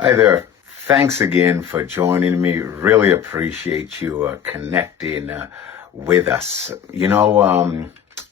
Hi there. Thanks again for joining me. Really appreciate you connecting with us.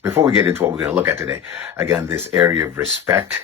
Before we get into what we're going to look at today, again, this area of respect,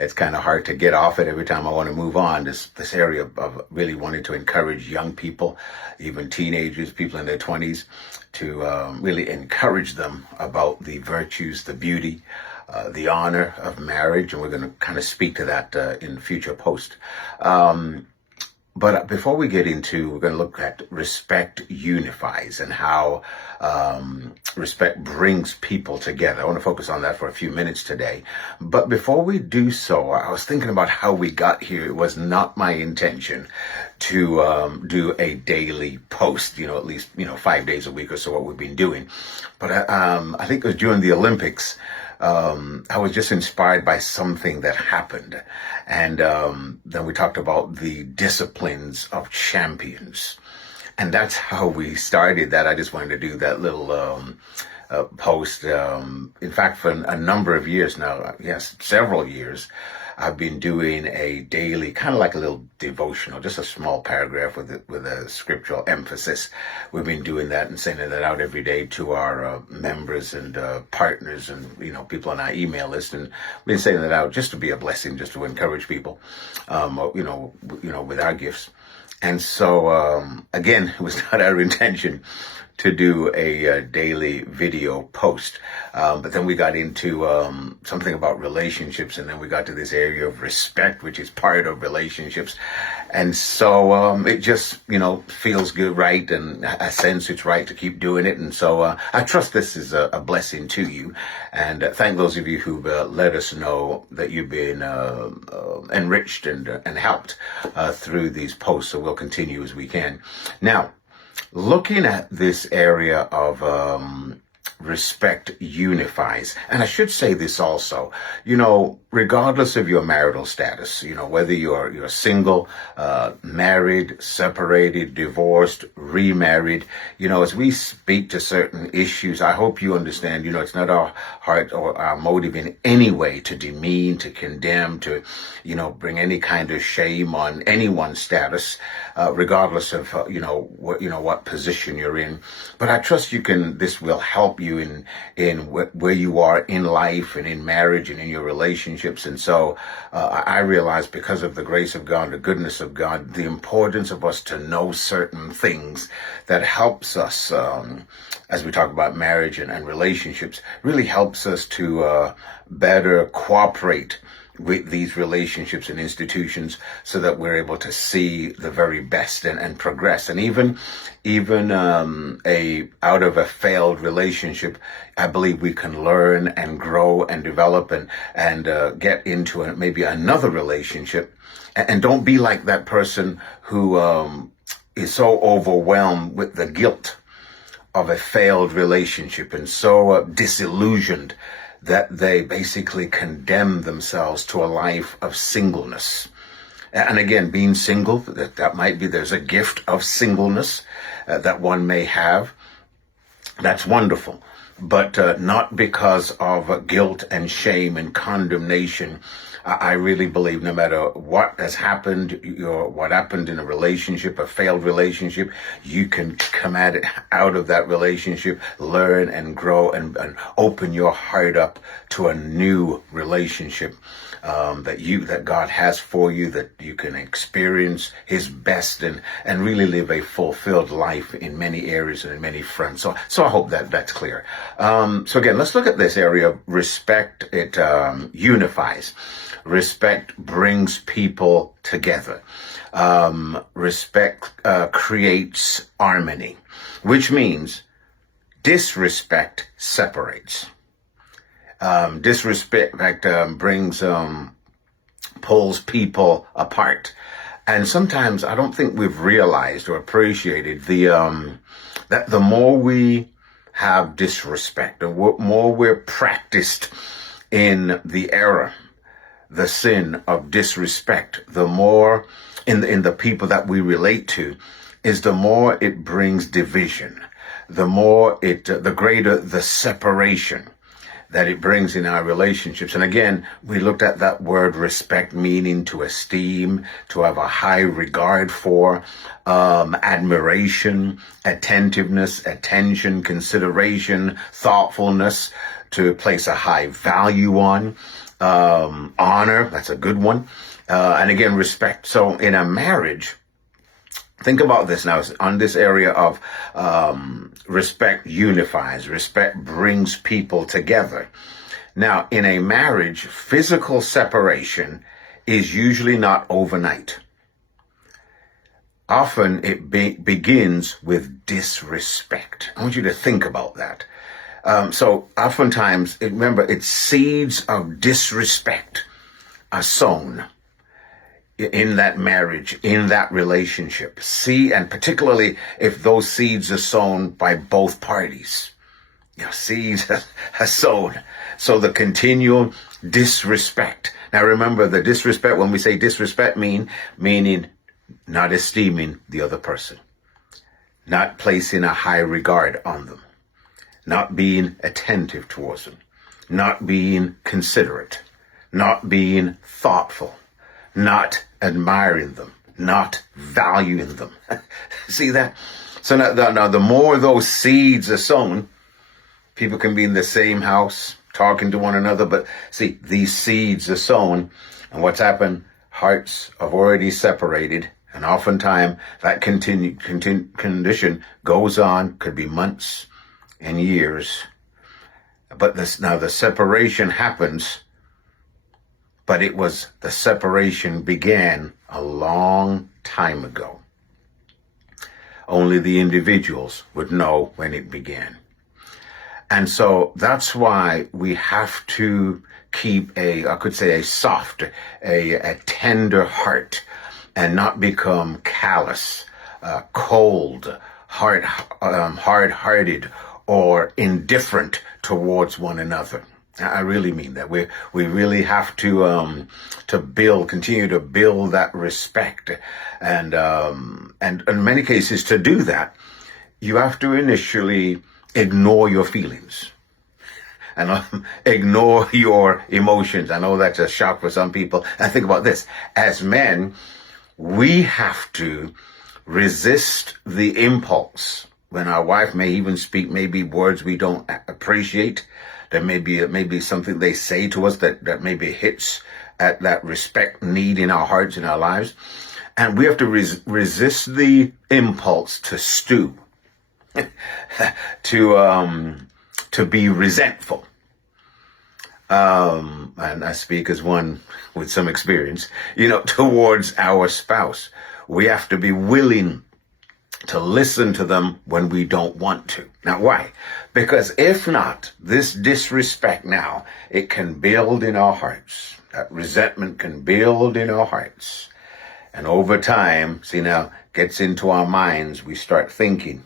it's kind of hard to get off it every time I want to move on. This area of really wanting to encourage young people, even teenagers, people in their 20s, to really encourage them about the virtues, the beauty, the honor of marriage, and we're going to kind of speak to that in future posts. But before we get into, we're going to look at respect unifies and how respect brings people together. I want to focus on that for a few minutes today. But before we do so, I was thinking about how we got here. It was not my intention to do a daily post, at least, 5 days a week or so what we've been doing. But I think it was during the Olympics. I was just inspired by something that happened. And then we talked about the disciplines of champions. And that's how we started that. I just wanted to do that little post. In fact, for a number of years now, yes, several years, I've been doing a daily, kind of like a little devotional, just a small paragraph with a scriptural emphasis. We've been doing that and sending that out every day to our members and partners and people on our email list, and been sending that out just to be a blessing, just to encourage people, with our gifts. And so again, it was not our intention to do a daily video post. But then we got into something about relationships, and then we got to this area of respect, which is part of relationships. And so it just, feels good, right? And I sense it's right to keep doing it. And so I trust this is a blessing to you. And thank those of you who've let us know that you've been enriched and helped through these posts. So we'll continue as we can. Now, looking at this area of respect unifies. And I should say this also, regardless of your marital status, whether you're single, married, separated, divorced, remarried, as we speak to certain issues, I hope you understand, it's not our heart or our motive in any way to demean, to condemn, to, bring any kind of shame on anyone's status, regardless of, what position you're in. But I trust this will help you in where you are in life and in marriage and in your relationships. And so I realize, because of the grace of God, the goodness of God, the importance of us to know certain things that helps us, as we talk about marriage and relationships, really helps us to better cooperate with these relationships and institutions, so that we're able to see the very best and progress. And even out of a failed relationship, I believe we can learn and grow and develop and get into maybe another relationship. And don't be like that person who is so overwhelmed with the guilt of a failed relationship and so disillusioned that they basically condemn themselves to a life of singleness. And again, being single, that might be, there's a gift of singleness that one may have. That's wonderful. But not because of guilt and shame and condemnation. I really believe no matter what has happened, what happened in a relationship, a failed relationship, you can come at it out of that relationship, learn and grow and open your heart up to a new relationship that God has for you, that you can experience His best and really live a fulfilled life in many areas and in many fronts. So I hope that's clear. So again, let's look at this area of respect. It unifies. Respect brings people together. Respect creates harmony, which means disrespect separates. Disrespect pulls people apart. And sometimes I don't think we've realized or appreciated that the more we have disrespect, the more we're practiced in the error, the sin of disrespect, the more in the people that we relate to, is the more it brings division, the greater the separation that it brings in our relationships. And again, we looked at that word respect, meaning to esteem, to have a high regard for, admiration, attentiveness, attention, consideration, thoughtfulness, to place a high value on, honor, that's a good one, and again, respect. So in a marriage, think about this now on this area of respect unifies, respect brings people together. Now, in a marriage, physical separation is usually not overnight. Often it begins with disrespect. I want you to think about that. So oftentimes, remember, it's seeds of disrespect are sown in that marriage, in that relationship. See, and particularly if those seeds are sown by both parties. Seeds are sown. So the continual disrespect. Now remember, the disrespect, when we say disrespect, meaning not esteeming the other person, not placing a high regard on them, not being attentive towards them, not being considerate, not being thoughtful, not admiring them, not valuing them. See that? So now the more those seeds are sown, people can be in the same house, talking to one another, but see, these seeds are sown, and what's happened? Hearts have already separated, and oftentimes that condition goes on, could be months and years. But now the separation happens, but the separation began a long time ago. Only the individuals would know when it began. And so that's why we have to keep a soft, a tender heart, and not become callous, cold, hard-hearted, or indifferent towards one another. I really mean that. We really have to continue to build that respect, and in many cases, to do that, you have to initially ignore your feelings and ignore your emotions. I know that's a shock for some people. And think about this: as men, we have to resist the impulse when our wife may even speak maybe words we don't appreciate. There may be something they say to us that maybe hits at that respect need in our hearts, in our lives. And we have to resist the impulse to stew, to be resentful. And I speak as one with some experience, towards our spouse. We have to be willing to listen to them when we don't want to. Now, why? Because if not, this disrespect now, it can build in our hearts. That resentment can build in our hearts. And over time, gets into our minds. We start thinking.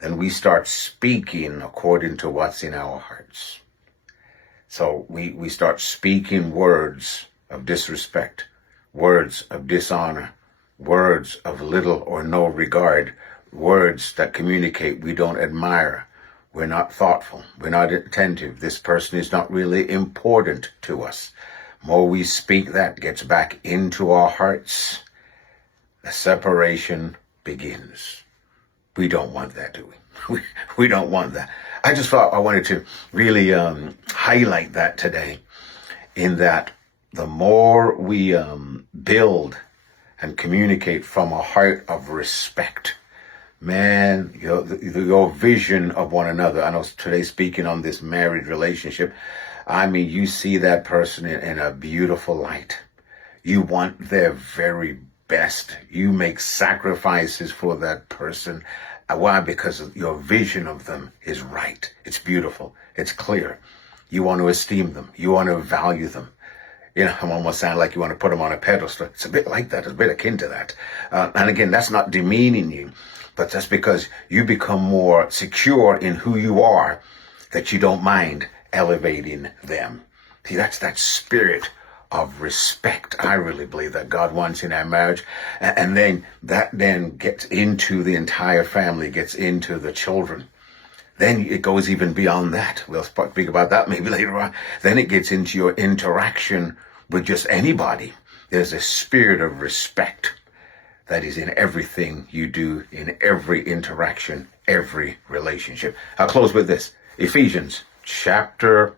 Then we start speaking according to what's in our hearts. So we start speaking words of disrespect, words of dishonor, words of little or no regard, words that communicate we don't admire, we're not thoughtful, we're not attentive, this person is not really important to us. More we speak, that gets back into our hearts, the separation begins. We don't want that, do we? We don't want that. I just thought I wanted to really highlight that today, in that the more we build and communicate from a heart of respect, man, your vision of one another. I know today, speaking on this married relationship, you see that person in a beautiful light. You want their very best. You make sacrifices for that person. Why? Because your vision of them is right. It's beautiful. It's clear. You want to esteem them. You want to value them. I'm almost sound like you want to put them on a pedestal. It's a bit like that. It's a bit akin to that. And again, that's not demeaning you, but that's because you become more secure in who you are, that you don't mind elevating them. See, that's that spirit of respect. I really believe that God wants in our marriage. And then that gets into the entire family, gets into the children. Then it goes even beyond that. We'll speak about that maybe later on. Then it gets into your interaction with just anybody. There's a spirit of respect that is in everything you do, in every interaction, every relationship. I'll close with this. Ephesians chapter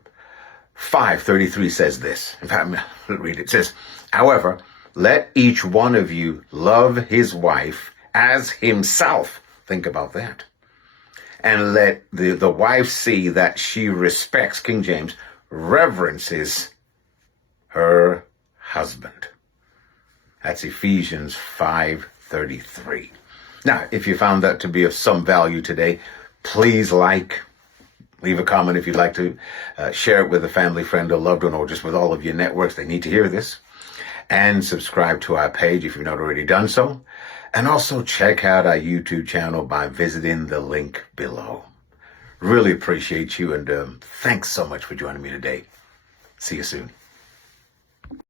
5:33 says this. In fact, I'll read it. It says, however, let each one of you love his wife as himself. Think about that. And let the wife see that she respects, King James, reverences her husband. That's Ephesians 5:33. Now, if you found that to be of some value today, please leave a comment if you'd like to share it with a family, friend, or loved one, or just with all of your networks. They need to hear this. And subscribe to our page if you've not already done so. And also check out our YouTube channel by visiting the link below. Really appreciate you, and thanks so much for joining me today. See you soon.